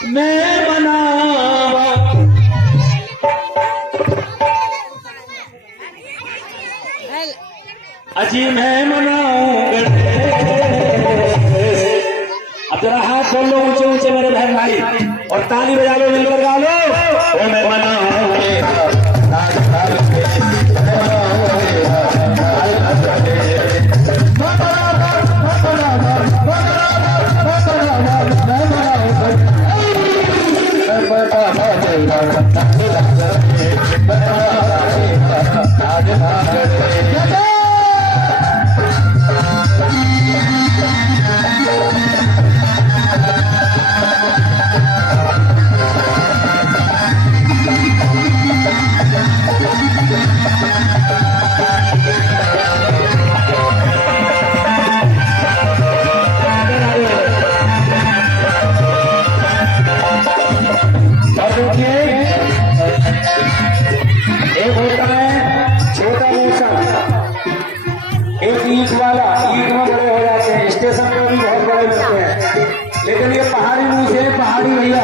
मैं मनावा अजी मैं मनाऊं गणेश। अब जरा हाथ खोल लो ऊंचे ऊंचे मेरे बहन भाई और ताली बजा लो मिलकर गा लो। ओ मैं मनाऊं ईंट वाला ईंट में बड़े हो जाते हैं, स्टेशन पर भी बहुत बड़े लगते हैं, लेकिन ये पहाड़ी मुंह से पहाड़ी भैया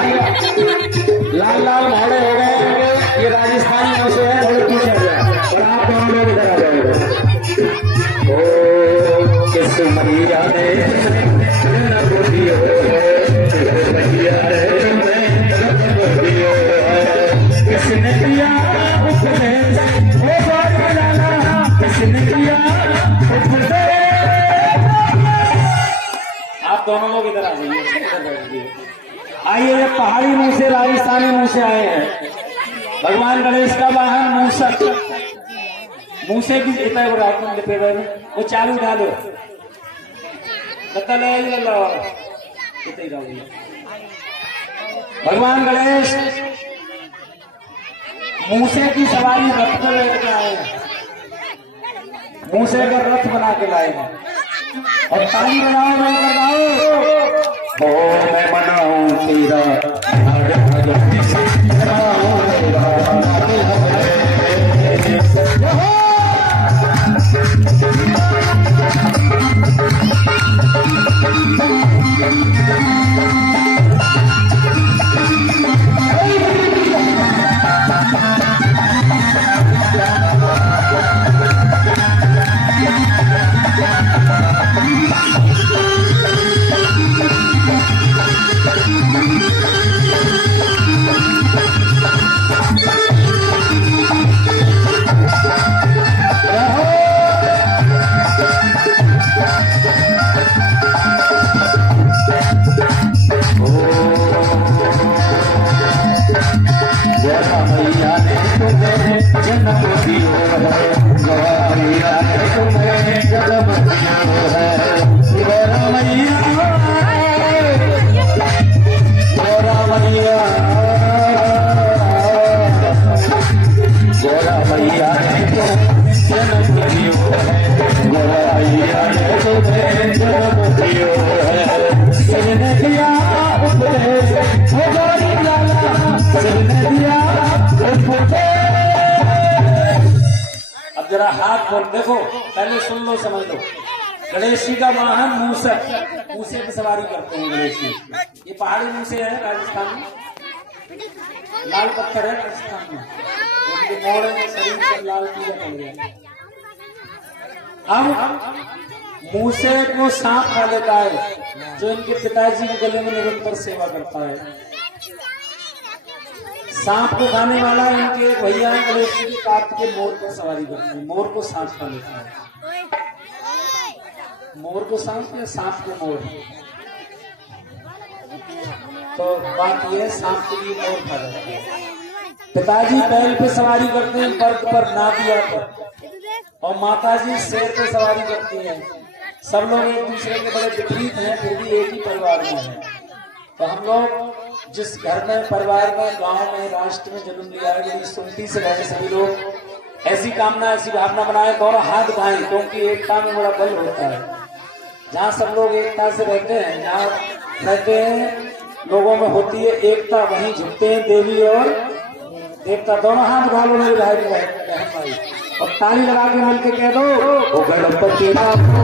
लाल लाल भाड़े हो गए। ये राजस्थानी मुंह से है, थोड़े पीछे हो गया और आप दोनों लोग इधर आ जाएंगे। ओ किस मरिया ने किसने किया उपदेश, किसने किया। आप दोनों लोग इधर आ जाइए। आइए, ये पहाड़ी मुंह से राजस्थानी मुंह से आए हैं। भगवान गणेश का वाहन मूसक, मूसे की वो चालू डालो भगवान गणेश मूसे की सवारी रथ पर बैठ के आए हैं, मूसे का रथ बना के लाए हैं। और ताली बनाओ, मिलकर गाओ। ओ मैं मनाऊं तेरा अब जरा हाथ खोल देखो, पहले सुन लो, समझ लो। गणेश जी का वाहन मूसक, मूसे की सवारी करते हैं गणेश जी। ये पहाड़ी मूसे है राजस्थान में, लाल पत्थर है राजस्थान में, उनके मोड़े में शरीर पर लाल पीला पड़ गया। अब मूसे को सांप खा लेता है, जो इनके पिताजी के गले में निरंतर सेवा करता है। सांप को खाने वाला इनके भैया गणेश जी के कार्तिक मोर पर सवारी करते हैं। मोर को सांप खा लेता है, मोर को सांप या सांप को मोर। तो बात यह, सांप के लिए मोर खा जाता है। पिताजी बैल पे सवारी करते हैं, बर्द पर नादिया पर, और माताजी शेर पे सवारी करती हैं। सब लोग एक दूसरे के बड़े विपरीत हैं, फिर भी एक ही परिवार में हैं। तो हम लोग जिस घर में, परिवार में, गांव में, राष्ट्र में जन्म लिया है, यदि सुनती से रहने सभी लोग ऐसी कामना, ऐसी भावना बनाए और हाथ उठाएं, क्योंकि एकता में बड़ा बल होता है। जहाँ सब लोग एकता से रहते हैं, जहाँ रहते हैं लोगों में होती है एकता, वहीं झुकते हैं देवी और देवता। दोनों हाथ उठा लो मेरे भाई बहन भाई, और ताली लगा के मिल के कह दो, ओ गणपति बापू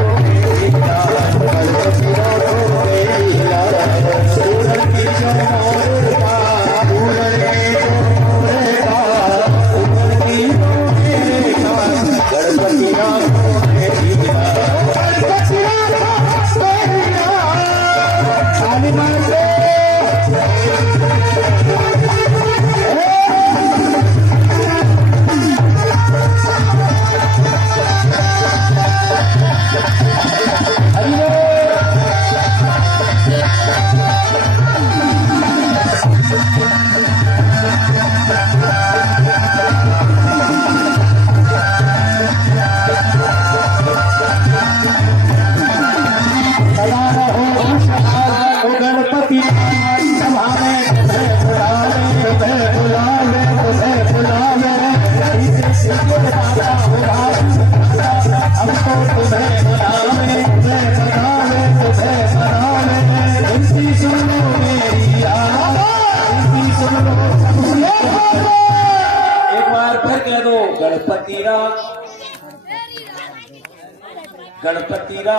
गणपति रा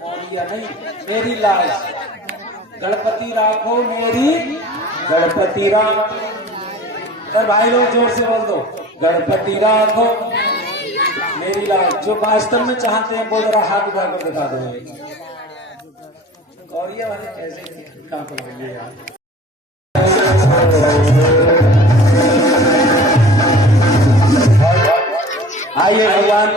मौलिया नहीं, मेरी लाज। गणपति राखो मेरी, गणपति रा। तर भाई लोग जोर से बोल दो, गणपति राखो मेरी लाज। जो वास्तव में चाहते हैं वो जरा हाथ उठाकर दिखा दो। और ये वाले कैसे कहाँ पर होंगे यार। आइए भगवान,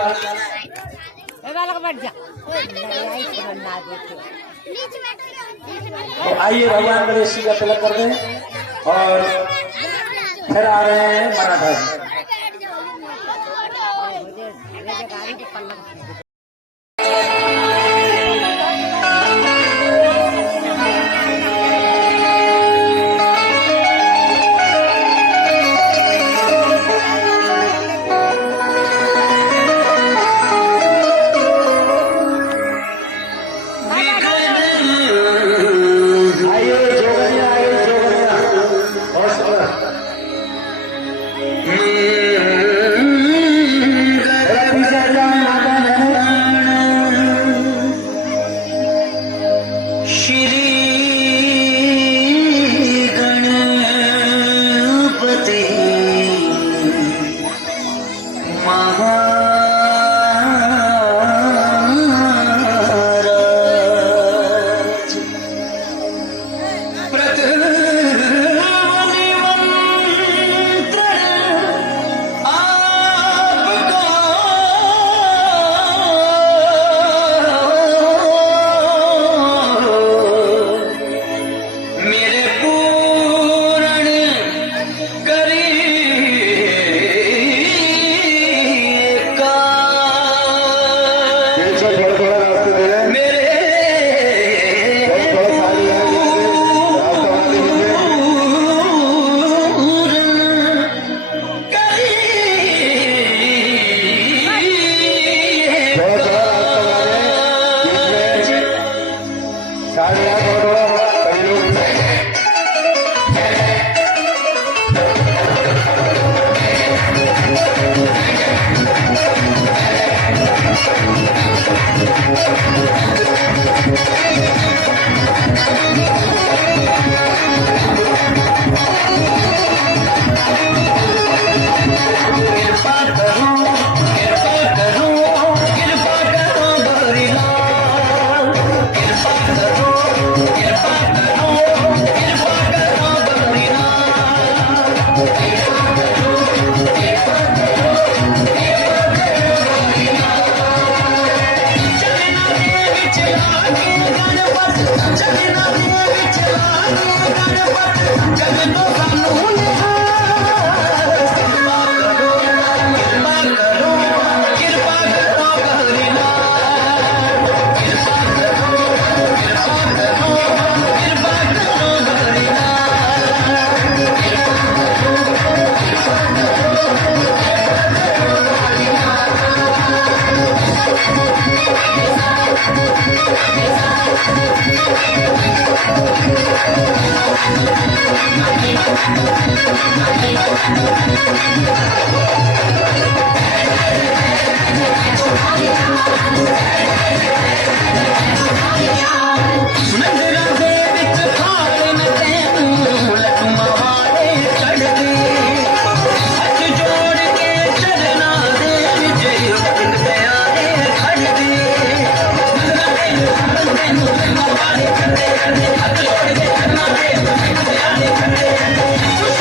तो आइए भगवान गणेश जी का तिलक कर दें और फिर आ रहे हैं मराठा जी। खुशियां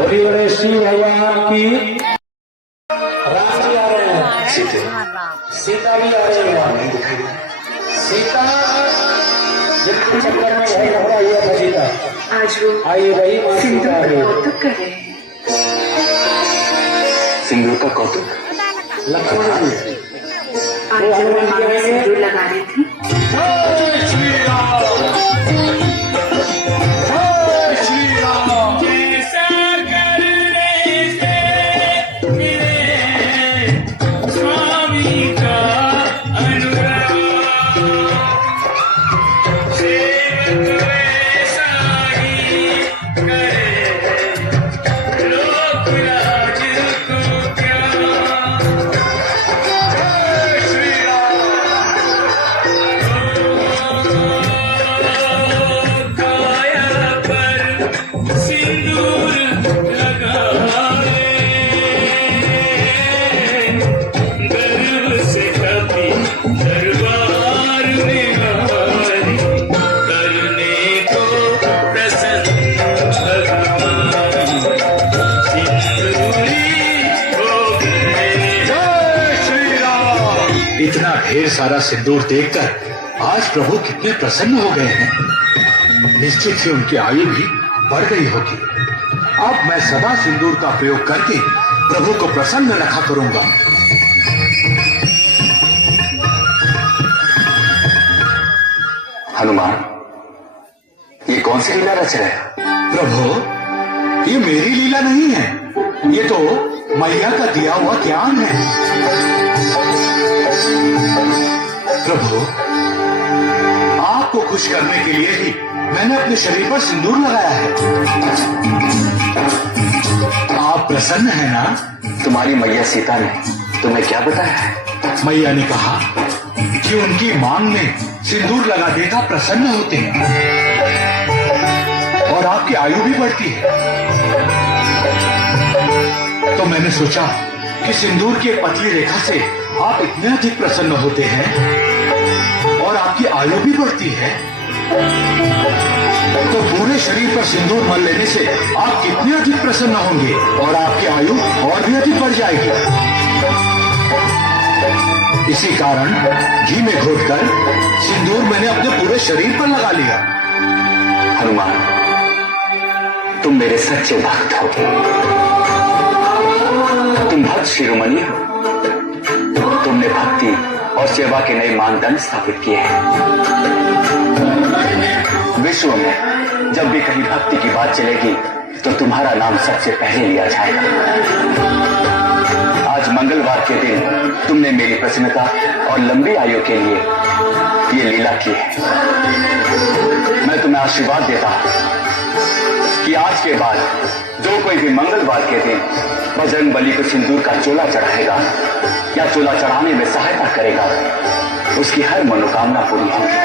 बोलिए गणेश शिव भगवान की। राम जी आ रहे हैं, सीता भी आ रही है। सीता जिनके चक्कर में है लग रहा है सीता आज वो आइए वही सिंदूर का कौतुक कर रहे हैं। सिंदूर का कौतुक? लक्ष्मण जी आज जब मैं माँ में सिंदूर लगा रही थी इतना ढेर सारा सिंदूर देखकर आज प्रभु कितने प्रसन्न हो गए हैं। निश्चित ही उनकी आयु भी बढ़ गई होगी। अब मैं सदा सिंदूर का प्रयोग करके प्रभु को प्रसन्न रखा करूंगा। हनुमान, ये कौन सी लीला रच रहे हैं? प्रभु, ये मेरी लीला नहीं है, ये तो मैया का दिया हुआ ज्ञान है। प्रभु, आपको खुश करने के लिए ही मैंने अपने शरीर पर सिंदूर लगाया है। आप प्रसन्न हैं ना? तुम्हारी मैया सीता ने तुम्हें क्या बताया है? मैया ने कहा कि उनकी मांग में सिंदूर लगा देकर प्रसन्न होते हैं और आपकी आयु भी बढ़ती है। तो मैंने सोचा कि सिंदूर की एक पतली रेखा से आप इतने अधिक प्रसन्न होते हैं और आपकी आयु भी बढ़ती है, तो पूरे शरीर पर सिंदूर मल लेने से आप कितने अधिक प्रसन्न होंगे और आपकी आयु और भी अधिक बढ़ जाएगी। इसी कारण घी में घोटकर सिंदूर मैंने अपने पूरे शरीर पर लगा लिया। हनुमान, तुम मेरे सच्चे भक्त हो, तुम भक्त शिरोमणि हो। तुमने भक्ति और सेवा के नए मानदंड स्थापित किए हैं। विश्व में जब भी कहीं भक्ति की बात चलेगी तो तुम्हारा नाम सबसे पहले लिया जाएगा। आज मंगलवार के दिन तुमने मेरी प्रसन्नता और लंबी आयु के लिए ये लीला की है। मैं तुम्हें आशीर्वाद देता हूं कि आज के बाद जो कोई भी मंगलवार के दिन बजरंग बली को सिंदूर का चोला चढ़ाएगा या चोला चढ़ाने में सहायता करेगा, उसकी हर मनोकामना पूरी होगी।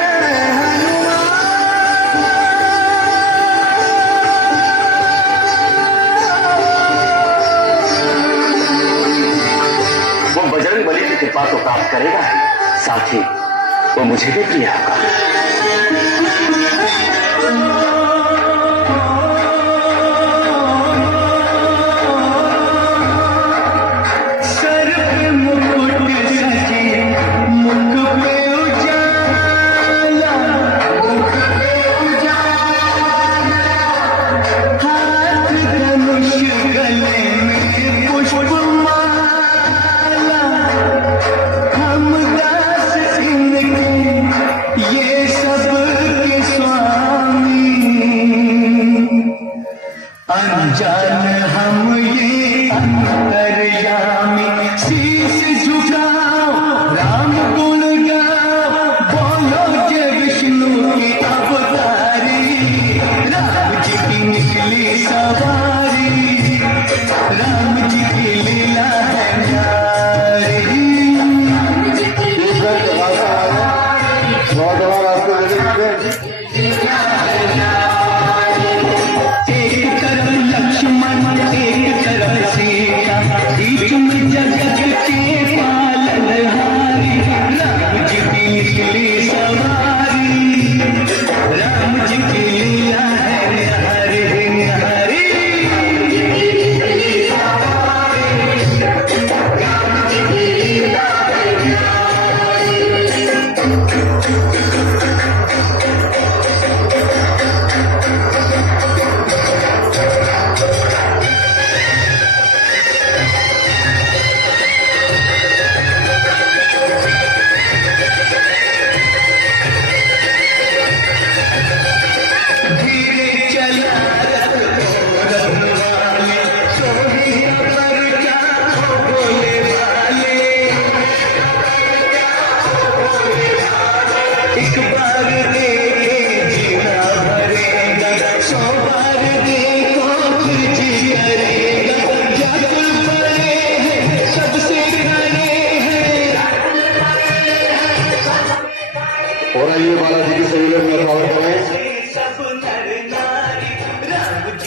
वो बजरंग बली की कृपा को प्राप्त करेगा ही, साथ ही वो मुझे भी प्रिय होगा। अनजान हम ये अंतर्यामी, शीश झुकाओ राम गुण गाओ, बोलो जय विष्णु की अवतारी, राम जी की निकली सवारी, राम जी की लीला है न्यारी। एक तरफ लक्ष्मण, एक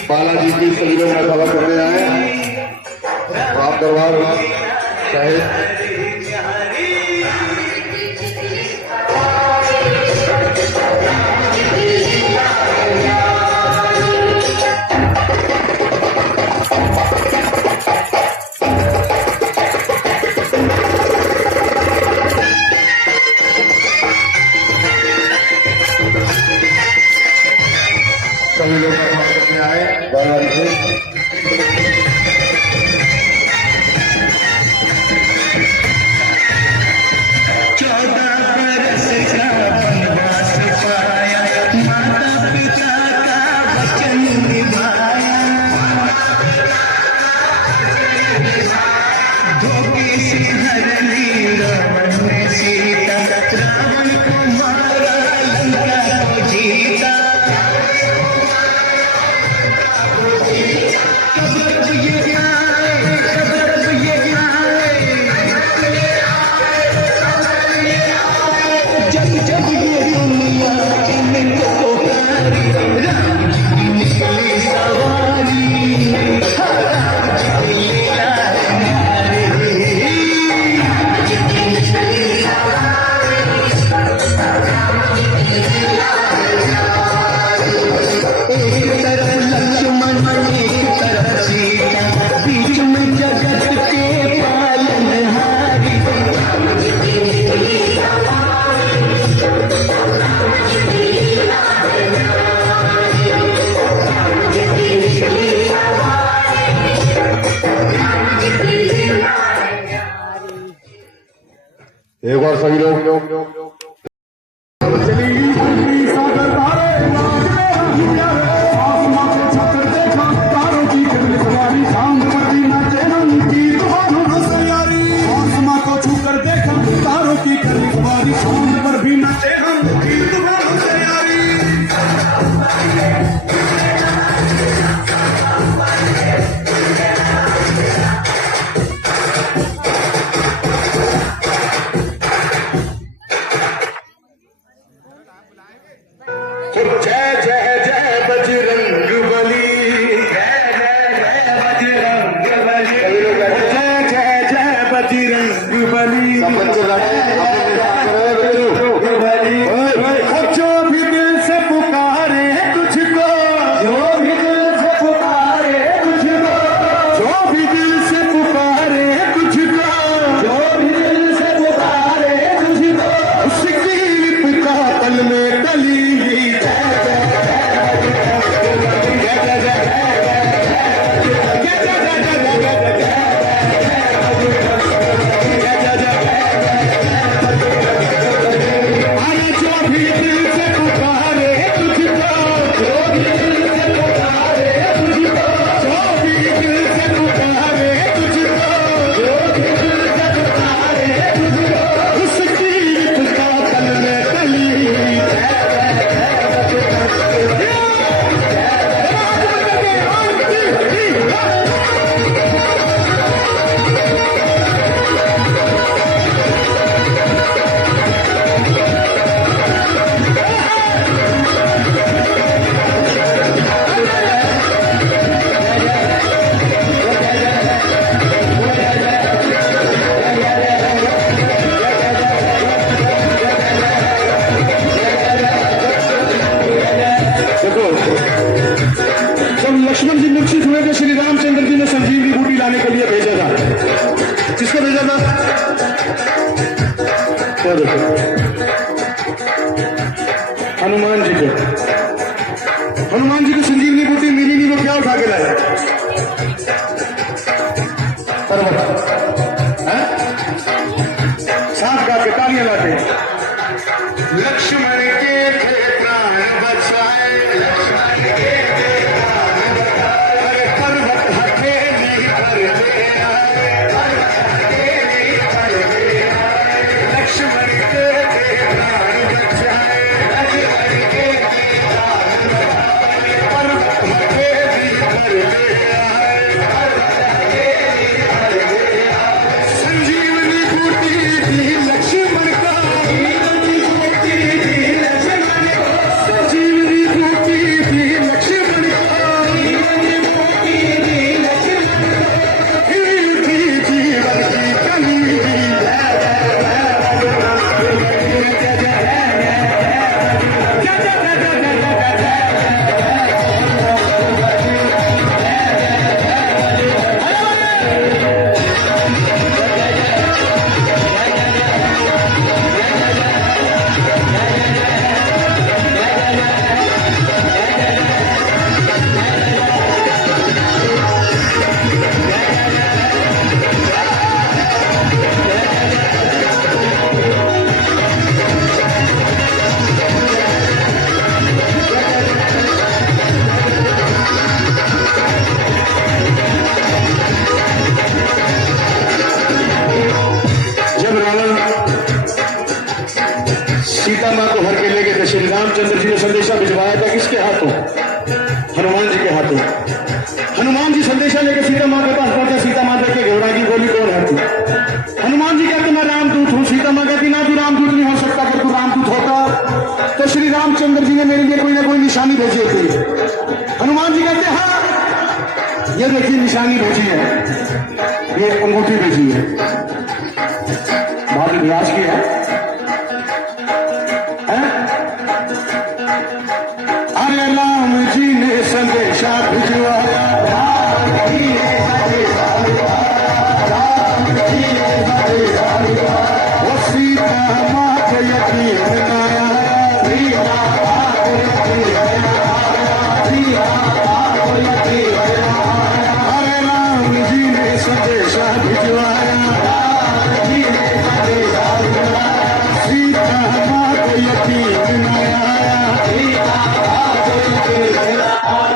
बालाजी की तस्वीरों में खबर करने आए आप दरबार साहिब। सभी लोग खबर करने आए बालाजी से। एक बार सभी लोग जय जय जय बजरंग बली, जय जय जय बजरंग बली, जय जय जय बजरंग बली। जो भी दिल से पुकारे तुझको, जो भी दिल से पुकारे तुझको, जो भी दिल से पुकारे तुझको, जो भी दिल से पुकारे तुझको, उसकी पिता पल में कली। लक्ष्मण जी मूर्छित हुए थे, श्री रामचंद्र जी ने संजीवनी बूटी लाने के लिए भेजा था। किसको भेजा था? क्या देखो, हनुमान जी को। हनुमान जी को संजीवनी बूटी मिली नहीं, वो क्या उठा के लाए? साथ गा के तालियां लाते। लक्ष्मण के थे प्राण बचाए, लक्ष्मण के संदेशा लेकर सीता माँ के पास पहुंचा। सीता माँ देखे घोड़ा की गोली कौन है तू? हनुमान जी कहते मैं रामदूत हूँ। सीता माँ कहती ना तू रामदूत नहीं हो सकता, अगर तू रामदूत होता तो श्री रामचंद्र जी ने मेरे लिए कोई ना कोई निशानी भेजी होती। हनुमान जी कहते हाँ ये देखिए निशानी भेजी है, ये अंगूठी भेजी है, बहुत इतिहास की है? अरे राम जी ने संदेशा भिजवाया, राम जी ने संदेशा भिजवाया, राम जी ने संदेशा भिजवाया। वो सीता माँ को यकीन न आया, सीता माँ को यकीन न आया, सीता माँ को यकीन न आया। अरे राम जी ने संदेशा भिजवाया, राम जी ने संदेशा भिजवाया, सीता माँ को यकीन न आया, सीता माँ को यकीन न आया।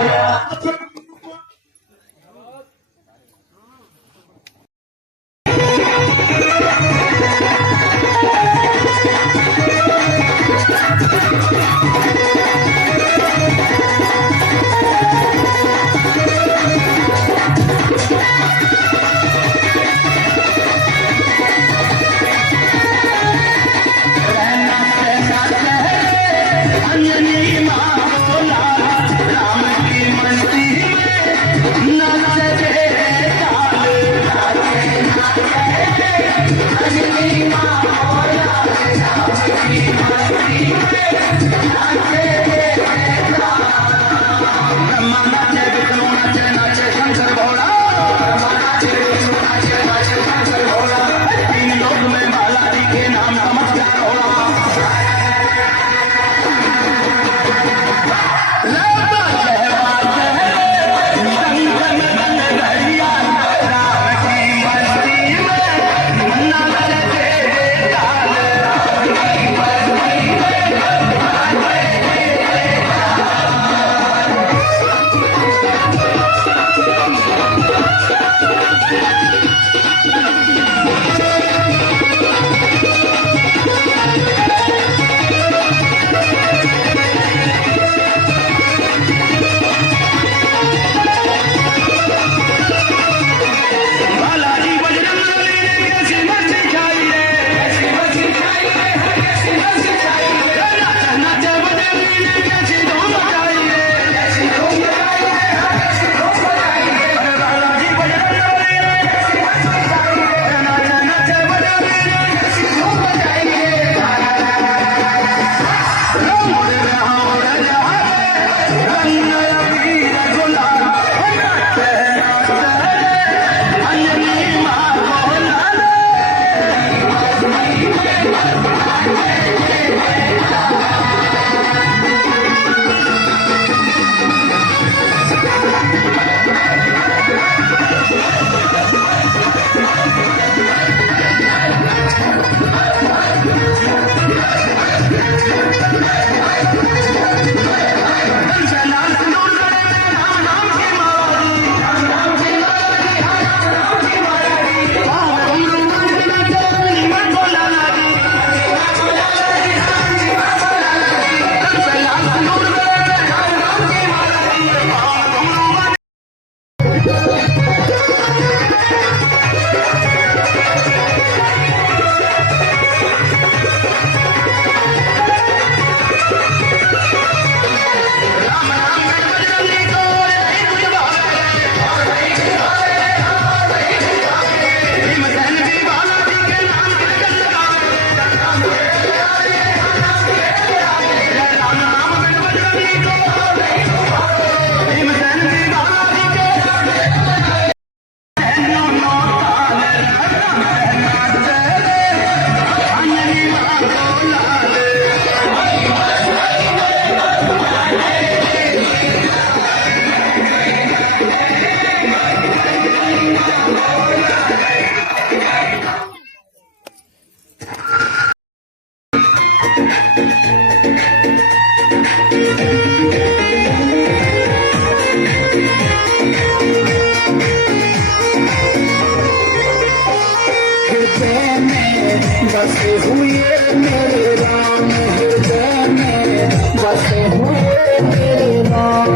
हृदय में बसे हुए मेरे राम, हृदय में बसे हुए मेरे राम,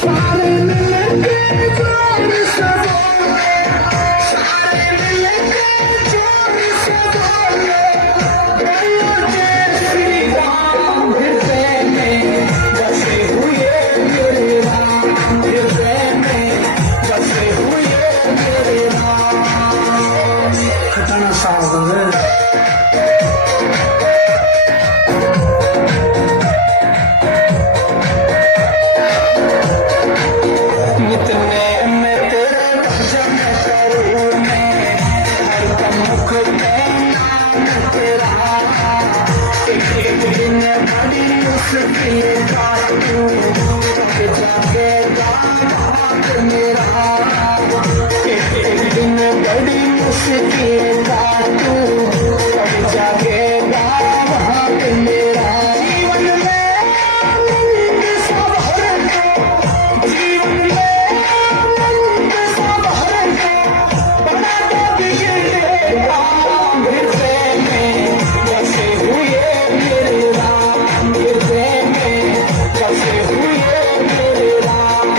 सारे मिलके मुश्किल काटूं कब जागेगा रात मेरा एक दिन बड़ी मुश्किल काटूं कब जागेगा रात मेरा जीवन में आनंद सब हर को जीवन में आनंद सब हर को बड़ा तो बिगड़ेगा हृदय में बसे हुए मेरे राम हृदय में बसे हुए मेरे राम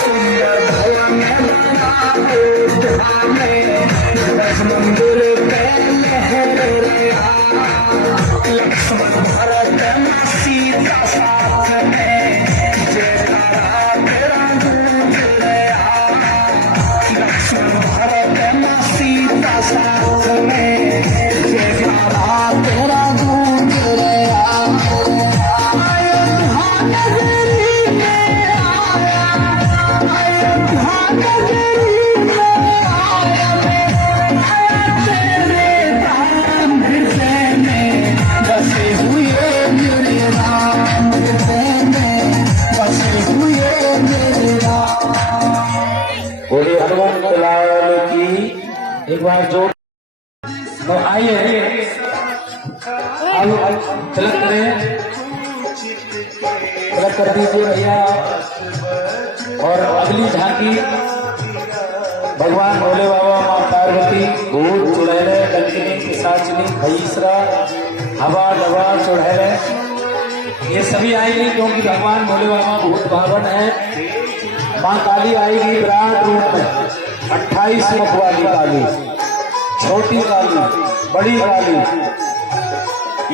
सुंदर भवन लगा अयोध्या में दस मंदिर पे लहर रहा लक्ष्मण भरत सीता साथ में जयकारा तेरा गूंज रहा लक्ष्मण भरत सीता साथ में जयकारा तेरा गूंज रहा अयोध्या नगरी में आया अयोध्या नगरी में आया तेरे राम हृदय में बसे हुए मेरे राम हृदय में बसे हुए मेरे राम बोले हनुमान लाल की। एक बार जो तो आइए अब तिलक करें, तिलक कर दीजिए भैया। और अगली झांकी भगवान भोले बाबा, माँ पार्वती, भूत चुड़ैले, डंकिनी, पिशाचिनी, खईसरा, हवा डवा चुड़ैले, ये सभी आएंगे क्योंकि भगवान भोले बाबा भूत भावन है। माँ काली आएगी विराट रूप में, 28 मुख वाली काली, छोटी काली, बड़ी काली,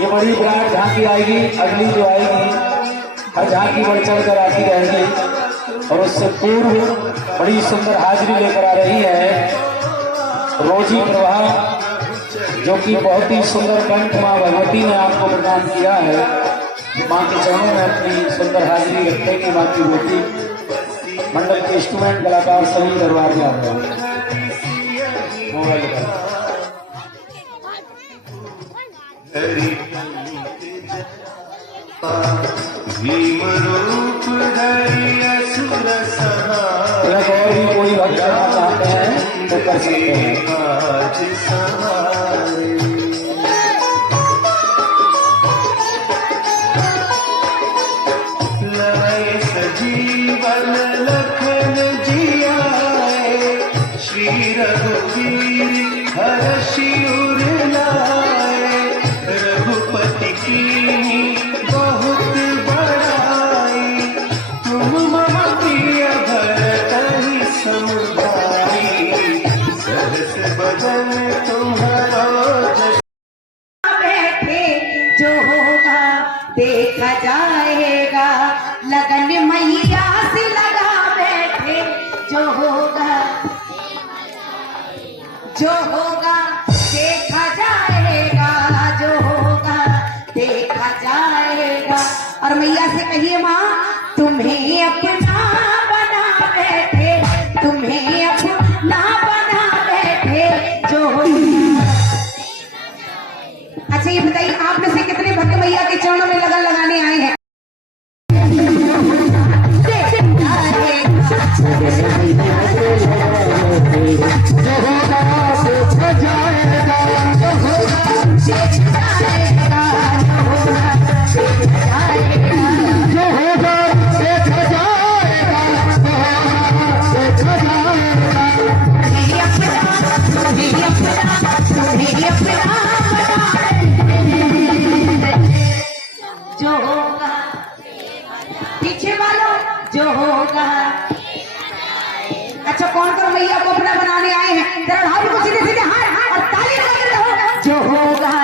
ये बड़ी विराट झांकी आएगी। अगली जो आएगी हर झांकी बढ़ चढ़ कर आती रहेगी। और उससे पूर्व बड़ी सुंदर हाजिरी लेकर आ रही है रोजी प्रभा, जो कि बहुत ही सुंदर कंठ माँ भगवती ने आपको प्रदान किया है। माँ के चरणों में अपनी सुंदर हाजिरी रखेगी माँ की बेटी। मंडल के इंस्ट्रूमेंट कलाकार सभी दरबार में आ रहे हैं। भीम रूप धरि असुर संहार तिलक और भी कोई भक्त करना चाहते हैं तो कर सकते हैं। आज सहारे लाए सजीवन लखन जियाए श्री रघुवीर हर्षि उर लाए रघुपति की बहुत बड़ाई तुम मम प्रिय भरत ही सम भाई सहस बदन तुम्हारा जस बैठे जो होगा देखा जाएगा लगन मैया से लगा बैठे जो होगा देखा जाएगा जो होगा देखा जाएगा। और मैया से कहिए माँ तुम्हें अपना बना बैठे तुम्हें अपना बना बैठे जो होगा। अच्छा ये बताइए आप में से कितने भक्त मैया के चरणों में लगन लगाने आए हैं? जो होगा पीछे वालों जो होगा। अच्छा कौन कौन मैया को अपना बनाने आए हैं जरा हाथ को सीधे सीधे हाथ और ताली बजाकर कहो जो होगा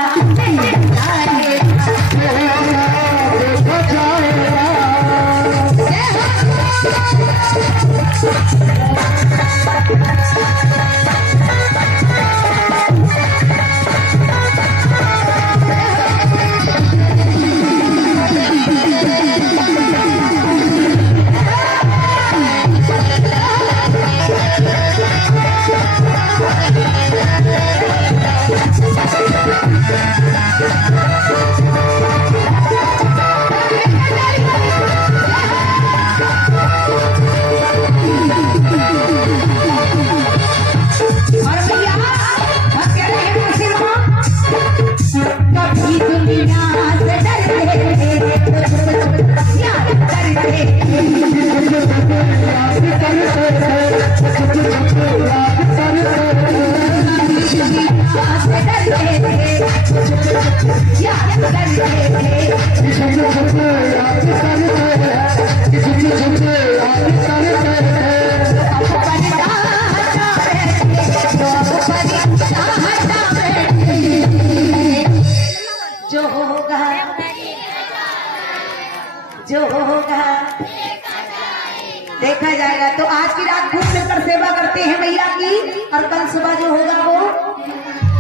देखा जाएगा। तो आज की रात खूब मिलकर सेवा करते हैं मैया की, और कल सुबह जो होगा वो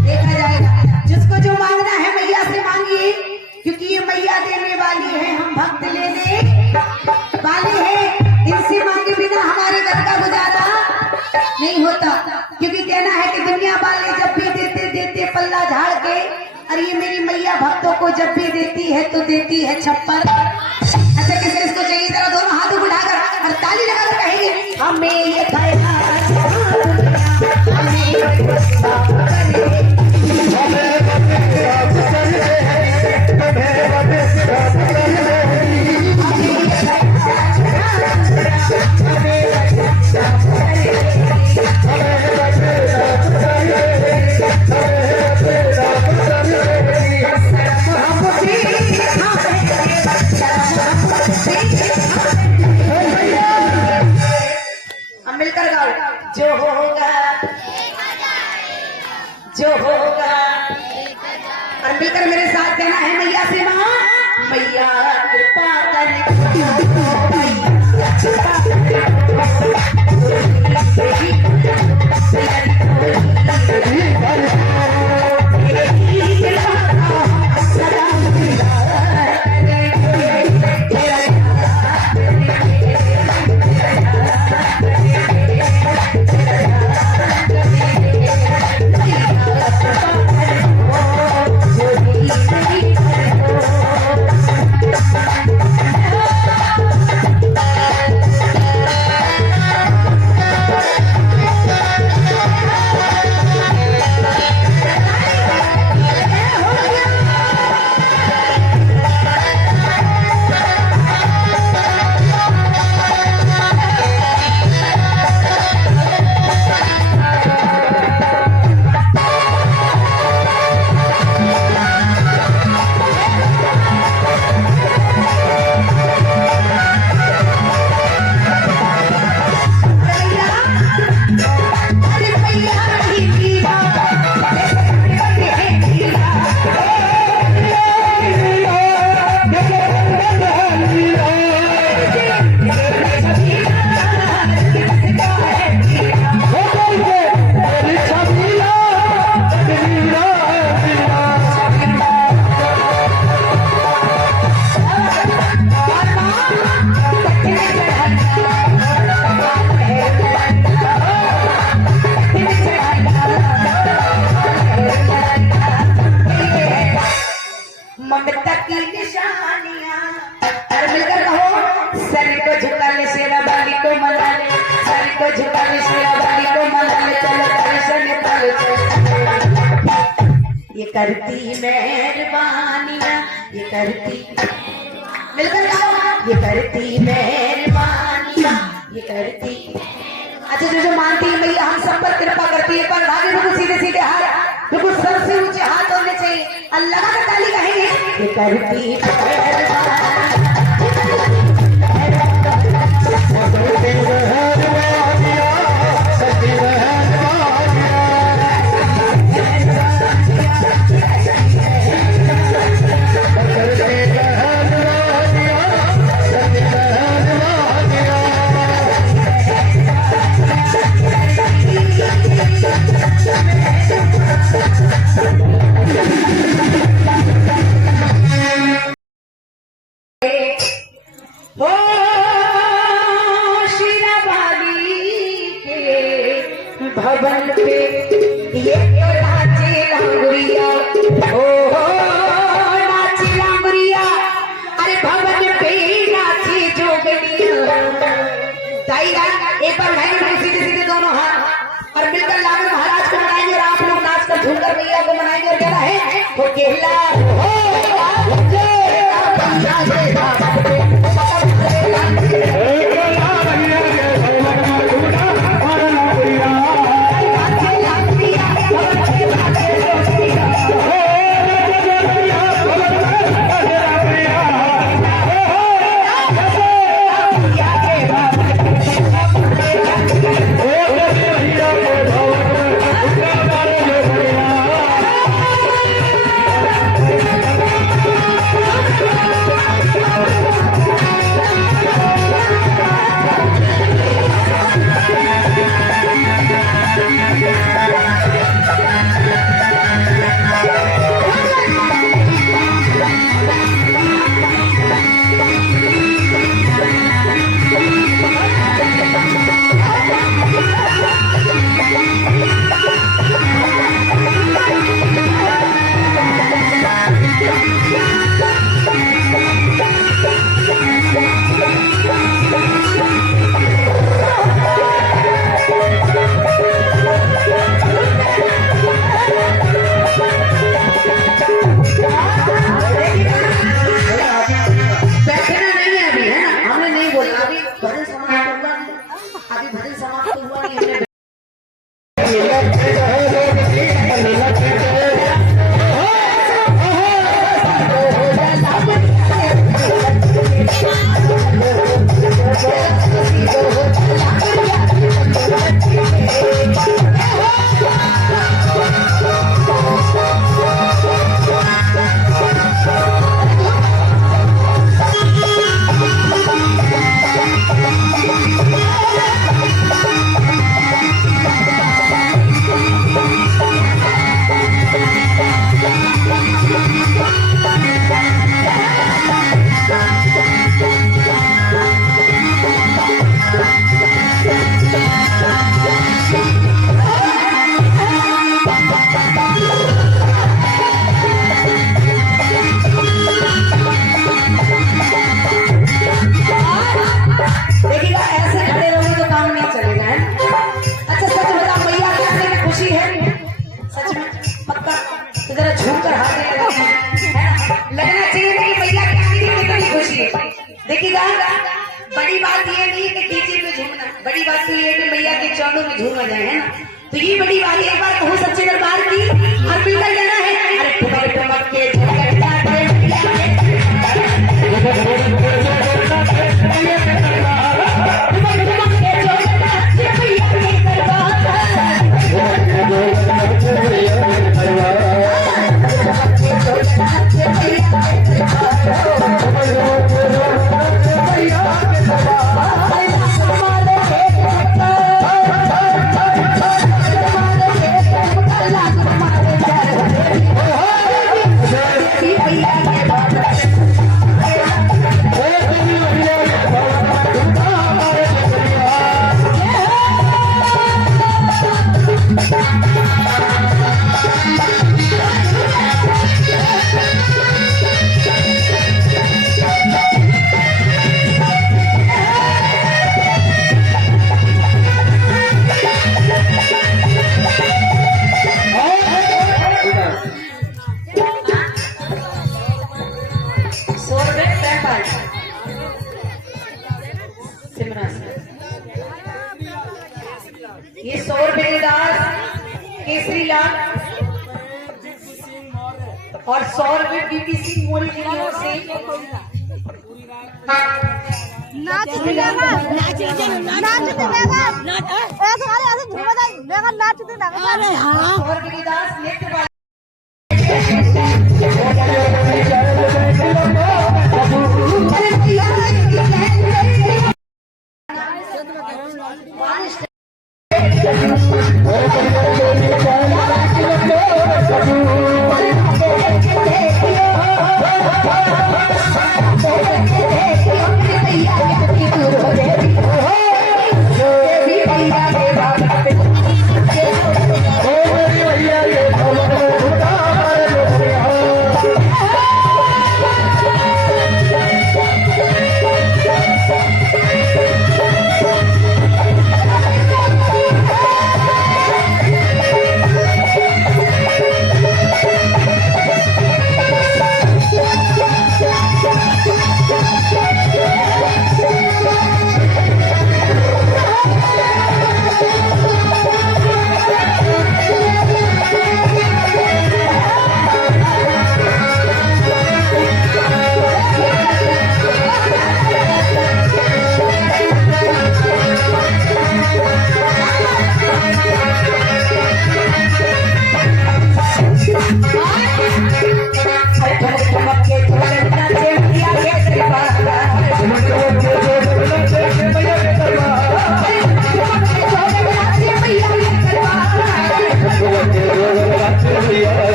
देखा जाएगा। जिसको जो मांगना है मैया से मांगिए, क्योंकि ये मैया देने वाली है, हम भक्त लेने वाले हैं। इनसे मांगे बिना हमारे घर का गुजारा नहीं होता, क्योंकि कहना है कि दुनिया वाले जब भी देते देते पल्ला झाड़ के, और ये मेरी मैया भक्तों को जब भी देती है तो देती है छप्पर। अच्छा, किसे इसको चाहिए जरा दोनों हाथों को उठाकर और ताली लगाकर कहेंगे, हमें ये मिलकर गाओ, जो होगा जो होगा, और मिलकर मेरे साथ कहना है मैया से, मां मैया कृपा ममता की निशानियां, और मिलकर कहो, सर को झुका ले शेरा वाली को मना ले, सर को झुका ले शेरा वाली को मना ले, चलो दर्शन कर चलो। ये करती मेहरबानियां, ये करती, मिलकर कहो, ये करती मेहरबानियां, ये करती। अच्छा, जो जो मानती है मैया हम सब पर कृपा करती है, पर आगे बिल्कुल सीधे सीधे हाथ, बिल्कुल सबसे ऊंचे हाथ होने चाहिए, अल्लाह का ताली कहेंगे, ये करती हो शिरावाली के भवन पे ये तो नाचे लांगुरिया, हो नाचे लांगुरिया, अरे भवन पे नाचे जोगनिया। ताईरा एक बार भाई सीधे सीधे दोनों हाथ और मिलकर लांगुर महाराज को मनाएंगे, और आप लोग नाच कर झूमकर मैया को मनाएंगे, और कहना है वो केला हो अभी भजन समाप्त हुआ नहीं, हमने देखिएगा ऐसे खड़े रहोगे तो काम नहीं चलेगा, है ना? अच्छा सच बता, मैया के आने में खुशी है? सच में पक्का? तो जरा झूम कर हाथ में लगाओ, है ना? लगना चाहिए कि मैया के आने में कितनी खुशी है। देखिएगा बड़ी बात ये नहीं है कि डीजे में झूमना, बड़ी बात तो ये है कि मैया के चरणों में झूमा जाए, है ना? तो ये बड़ी बात एक बार कहूँ सच्चे दरबार की, और मिलकर जाना है। अरे ठुमक ठुमक के झटक जाते ये 100 रुपए के दास केसरी लाल और 100 रुपए बीबीसी मोरी की ओर से नाच दिलेगा नाच दिलेगा ऐसे वाले ऐसे झूमता लेगा नाच दिलेगा। अरे हाँ 100 रुपए के दास नृत्य वाले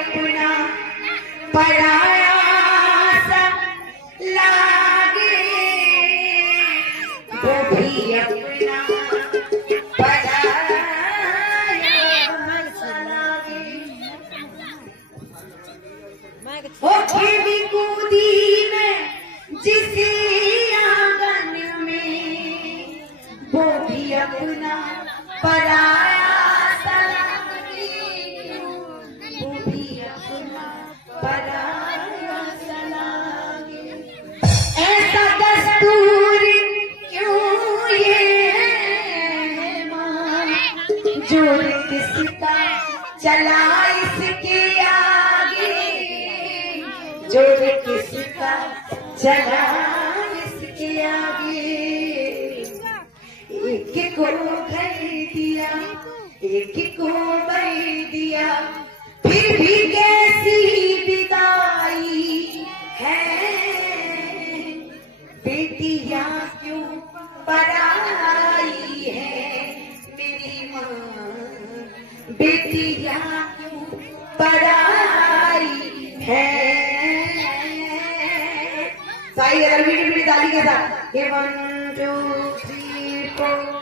अपना पराया सा लागे, वो भी अपना पराया सा लागे। वो खेली कूदी में जिस आंगन में, वो भी अपना पराया सा लागे, वो भी अपना पराया सा लागे। ऐसा दस्तूर क्यों ये मां, जो किसका चला इसके आगे, जो किसका चला इसके आगे। एक को घर दिया, एक को बर दिया, फिर भी कैसी विदाई है। बेटियां क्यों पराई है मेरी माँ, बेटियां क्यों पराई है। साई अगर मीठी मीठी ताली के साथ 1 2 3 4।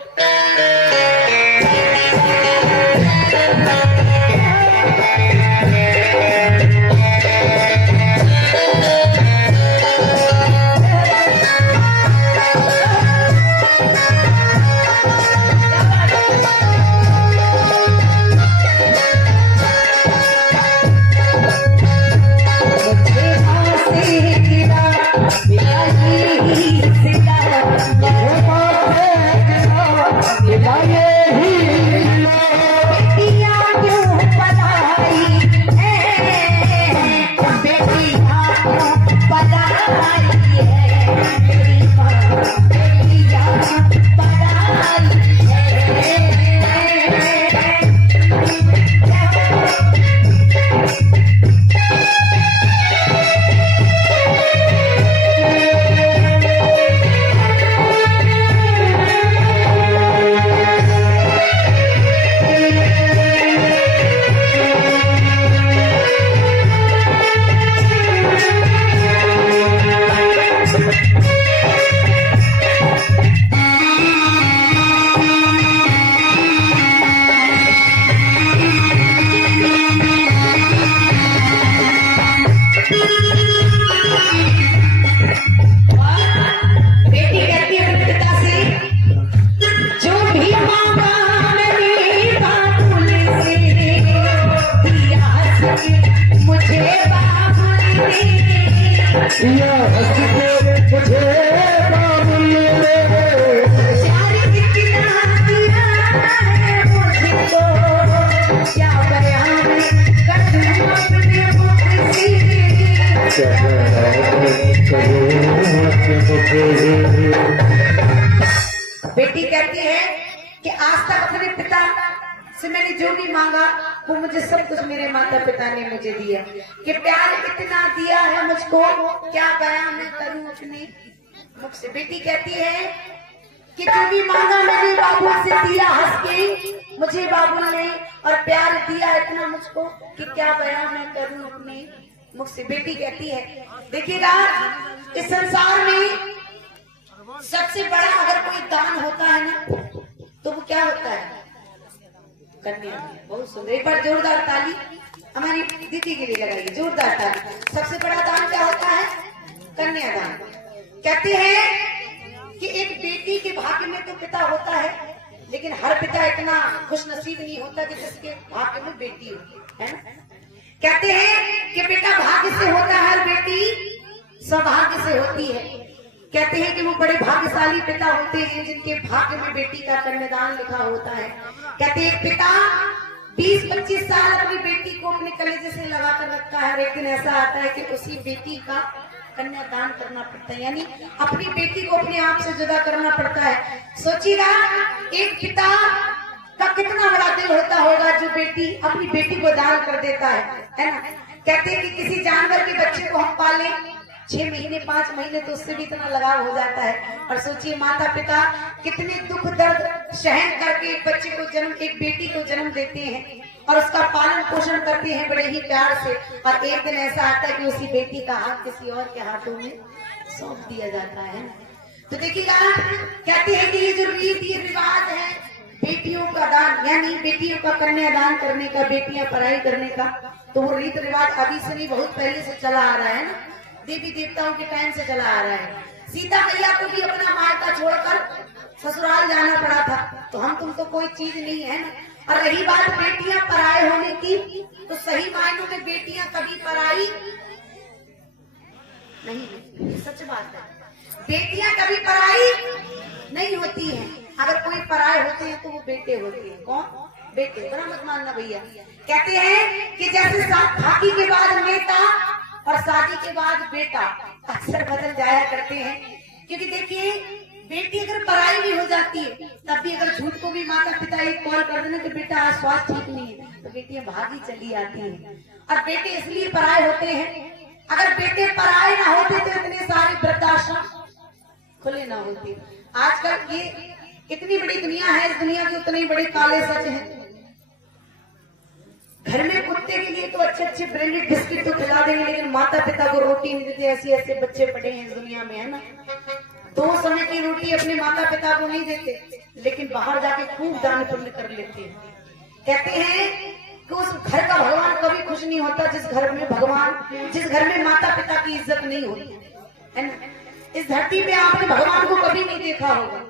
बेटी कहती है कि आज तक अपने पिता से मैंने जो भी मांगा वो मुझे सब कुछ मेरे माता पिता ने मुझे दिया, कि प्यार इतना दिया है मुझको, क्या बयां मैं करूं अपने मुख से। बेटी कहती है कि जो भी मांगा मैंने बाबू से दिया, हंस के मुझे बाबू ने और प्यार दिया इतना मुझको कि क्या बयां मैं करूं अपने मुख से। बेटी कहती है देखिएगा इस संसार में सबसे बड़ा अगर कोई दान होता है ना तो वो क्या होता है? कन्या। बहुत सुंदर, एक बार जोरदार ताली हमारी दीदी के लिए लगाइए, जोरदार ताली। सबसे बड़ा दान क्या होता है? कन्यादान। कहते हैं कि एक बेटी के भाग्य में तो पिता होता है, लेकिन हर पिता इतना खुश नसीब नहीं होता कि जिसके भाग्य में बेटी होती है ना। कहते हैं कि बेटा भाग्य से होता है, हर बेटी सौभाग्य से होती है। कहते हैं कि वो बड़े भाग्यशाली पिता होते हैं जिनके भाग्य में बेटी का कन्यादान लिखा होता है। कहते हैं एक पिता 20-25 साल अपनी बेटी को अपने कलेजे से लगा कर रखता है, और एक दिन ऐसा आता है कि उसी बेटी का कन्यादान करना पड़ता है, यानी अपनी बेटी को अपने आप से जुदा करना पड़ता है। सोचिएगा एक पिता का कितना बड़ा दिल होता होगा जो बेटी अपनी बेटी को दान कर देता है ना। कहते हैं कि किसी जानवर के बच्चे को हम पालें 6 महीने 5 महीने तो उससे भी इतना लगाव हो जाता है, और सोचिए माता पिता कितने दुख दर्द सहन करके एक बच्चे को जन्म, एक बेटी को जन्म देते हैं, और उसका पालन पोषण करते हैं बड़े ही प्यार से। और एक दिन ऐसा आता है कि उसी बेटी का हाथ किसी और के हाथों में सौंप दिया जाता है। तो देखिएगा, कहते हैं कि ये जो रीति रिवाज है बेटियों का दान, यानी बेटियों का कन्यादान करने का, बेटियां पढ़ाई करने का, तो वो रीति रिवाज अभी से नहीं, बहुत पहले से चला आ रहा है ना, देवी देवताओं के टाइम से चला आ रहा है। सीता मैया को भी अपना मायका छोड़कर ससुराल जाना पड़ा था, तो हम तुम तो कोई चीज नहीं है ना। और रही बात बेटियां पराए होने की, तो सही मायनों में बेटियां कभी पराई नहीं, सच बात है, बेटियां कभी पराई नहीं होती हैं। अगर कोई पराए होते हैं तो वो बेटे होते हैं। कौन? बेटे। बड़ा मत मानना भैया। कहते हैं कि जैसे फाकी के बाद नेता और शादी के बाद बेटा अक्सर बदल जाया करते हैं, क्योंकि देखिए बेटी अगर पराई भी हो जाती है तब भी अगर झूठ को भी माता पिता एक कॉल कर देना कि बेटा आज स्वास्थ्य ठीक नहीं है, तो बेटियां भागी चली आती हैं। और बेटे इसलिए पराए होते हैं, अगर बेटे पराए ना होते तो इतने सारे वृद्धाश्रम खुले ना होते। आजकल ये इतनी बड़ी दुनिया है, इस दुनिया के उतने ही बड़े काले सच हैं। घर में कुत्ते के लिए तो अच्छे अच्छे ब्रांडेड बिस्किट तो खिला देंगे, लेकिन माता पिता को रोटी नहीं देते। ऐसे ऐसे बच्चे पड़े हैं इस दुनिया में, है ना। 2 समय की रोटी अपने माता पिता को नहीं देते, लेकिन बाहर जाके खूब दान पुण्य कर लेते हैं। कहते हैं कि उस घर का भगवान कभी खुश नहीं होता जिस घर में माता पिता की इज्जत नहीं होती, है ना। इस धरती पे आपने भगवान को कभी नहीं देखा होगा,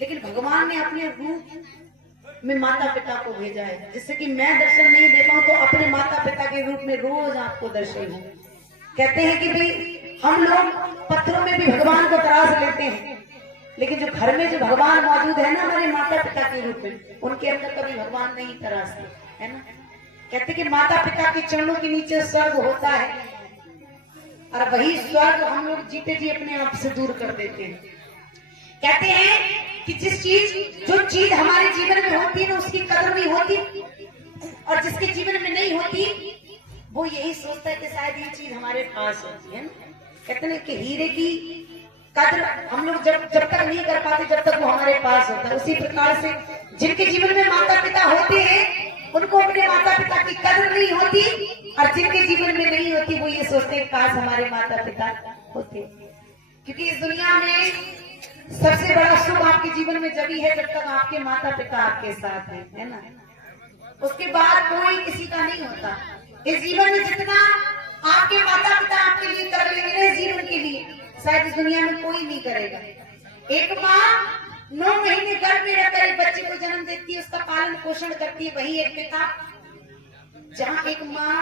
लेकिन भगवान ने अपने रूप में माता पिता को भेजा है, जिससे कि मैं दर्शन नहीं दे पाऊं तो अपने माता पिता के रूप में रोज आपको दर्शन हो। कहते हैं कि भाई हम लोग पत्थरों में भी भगवान को तराश लेते हैं, लेकिन जो घर में जो भगवान मौजूद है ना हमारे माता पिता के रूप में, उनके अंदर कभी भगवान नहीं तराशते, है ना। कहते कि माता पिता के चरणों के नीचे स्वर्ग होता है, और वही स्वर्ग हम लोग जीते जी अपने आप से दूर कर देते हैं। कहते हैं कि जो चीज हमारे जीवन में होती है ना उसकी कदर नहीं होती, और जिसके जीवन में नहीं होती वो यही सोचता है कि शायद ये चीज हमारे पास होती है ना। कहते हैं कि हीरे की कदर हम लोग जब तक नहीं कर पाते जब तक वो हमारे पास होता है। उसी प्रकार से जिनके जीवन में माता पिता होते हैं उनको अपने माता पिता की कदर नहीं होती, और जिनके जीवन में नहीं होती वो ये सोचते हैं काश हमारे माता पिता होते। क्योंकि इस दुनिया में सबसे बड़ा सुख आपके जीवन में जब ही है जब तक आपके माता पिता आपके साथ है ना। उसके बाद कोई किसी का नहीं होता। इस जीवन में जितना आपके माता पिता आपके लिए कर लेंगे इस जीवन के लिए, शायद इस दुनिया में कोई नहीं करेगा। एक माँ 9 महीने गर्भ में रहकर एक बच्चे को जन्म देती है, उसका पालन पोषण करती है। वही एक पिता, जहाँ एक माँ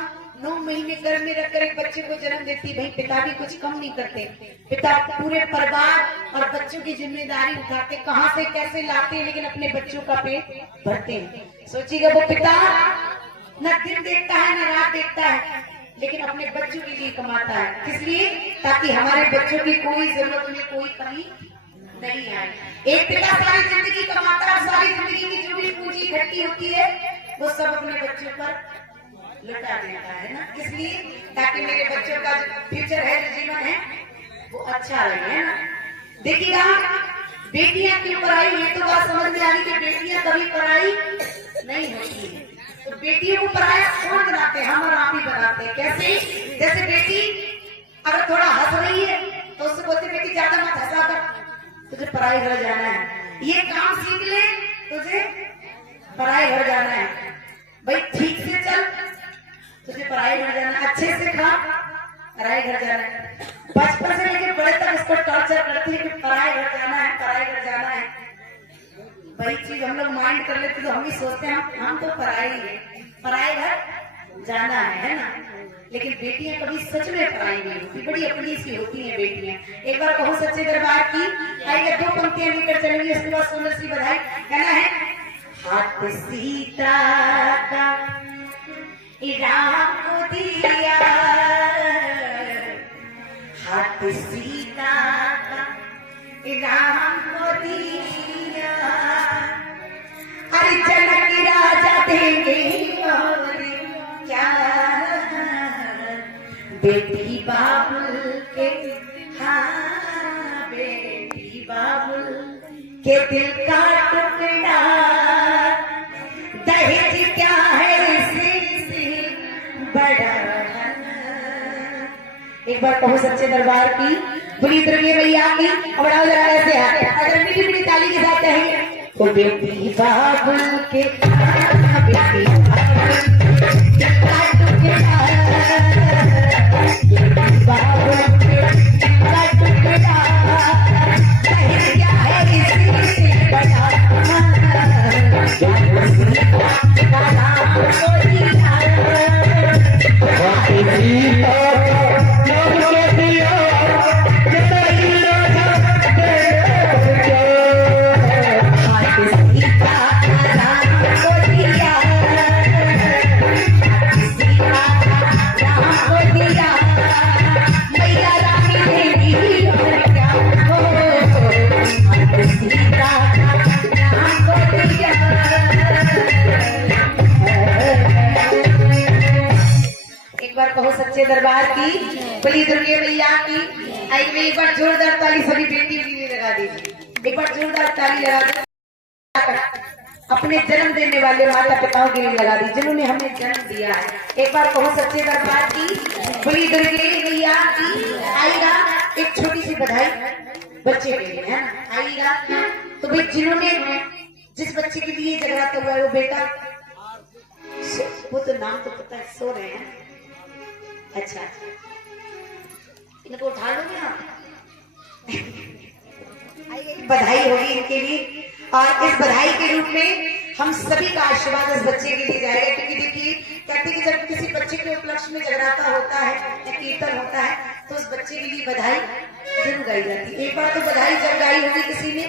9 महीने गर्भ में रखकर एक बच्चे को जन्म देती है, भाई पिता भी कुछ कम नहीं करते। पिता पूरे परिवार और बच्चों की जिम्मेदारी उठाते, कहाँ से कैसे लाते हैं, लेकिन अपने बच्चों का पेट भरते हैं। सोचिएगा वो पिता न दिन देखता है न रात देखता है, लेकिन अपने बच्चों के लिए कमाता है। किस लिए? ताकि हमारे बच्चों की कोई जरूरत में कोई कमी नहीं आए। एक पिता सारी जिंदगी कमाता है, सारी जिंदगी की जो भी पूंजी इकट्ठी होती है वो सब अपने बच्चों पर लुटा देता है ना। इसलिए ताकि मेरे बच्चों का जो फ्यूचर है, जो जीवन है वो अच्छा रहे, है ना। देखिएगा बेटियां क्यों पढ़ाई है, तो बात समझ में आ गई कि बेटियां कभी पढ़ाई नहीं होती है। तो बेटियों को पराया कौन बनाते हैं? हम और आप ही बनाते हैं। कैसे? जैसे बेटी अगर थोड़ा हंस रही है तो उससे बोलते बेटी ज्यादा मत हंसा कर, तुझे पराई घर जाना है। ये काम सीख ले, तुझे पराई घर जाना है। भाई ठीक से चल, तुझे पराई घर जाना है। अच्छे से खा, पराई घर जाना है। बचपन से लेकर बड़े तक इसको टॉर्चर करती है कि पराई घर जाना है, पराई घर जाना है। वही चीज हम लोग माइंड कर लेते तो हम भी सोचते हैं हम तो पराई है, पराई घर जाना है ना। लेकिन बेटियां कभी सच में पराई नहीं होती, बड़ी अपनी सी होती हैं बेटियां। एक बार कहो सच्चे दरबार की, आइए 2 पंक्तियां लेकर चलेंगे, उसके बाद सुंदर सी बधाई। कहना है हाथ सीता का राम को दिया, हाथ सीता का राम को दिया, अरे जनक राजा देंगे और क्या, बेटी बाबुल के, हाँ बेटी बाबुल के दिल का टुकड़ा, दहेज क्या है एक बार कहो सच्चे दरबार की बुरी दुर्गे मैया की। और बढ़ाओ जरा ऐसे हाथ, अगर मीठी मीठी ताली के साथ कहेंगे ओ बेटी बाबुल के बेटी बाबुल के क्या है इससे बड़ा कहो सच्चे दरबार की बली दुर्गे मैया की। आई में एक बार जोरदार ताली सभी बेटी के लिए लगा दीजिए, एक बार जोरदार ताली लगा दीजिए। अपने जन्म देने वाले माता पिताओं के लिए लगा दी जिन्होंने हमें जन्म दिया है। एक बार कहो सच्चे दरबार की बली दुर्गे मैया की। आएगा एक छोटी सी बधाई बच्चे के लिए है ना, आएगा तो भाई जिन्होंने जिस बच्चे के लिए जगराता हुआ है वो बेटा, वो तो नाम तो पता है, सो रहे हैं। अच्छा इनको उठा लोगे आप बधाई होगी इनके लिए। और इस बधाई के रूप में हम सभी का आशीर्वाद इस बच्चे के लिए जाएगा। क्योंकि देखिए कहते हैं कि जब किसी बच्चे के उपलक्ष्य में जगराता होता है या कीर्तन होता है तो उस बच्चे के लिए बधाई जरूर गाई जाती है। एक बार तो बधाई जब गाई होगी किसी ने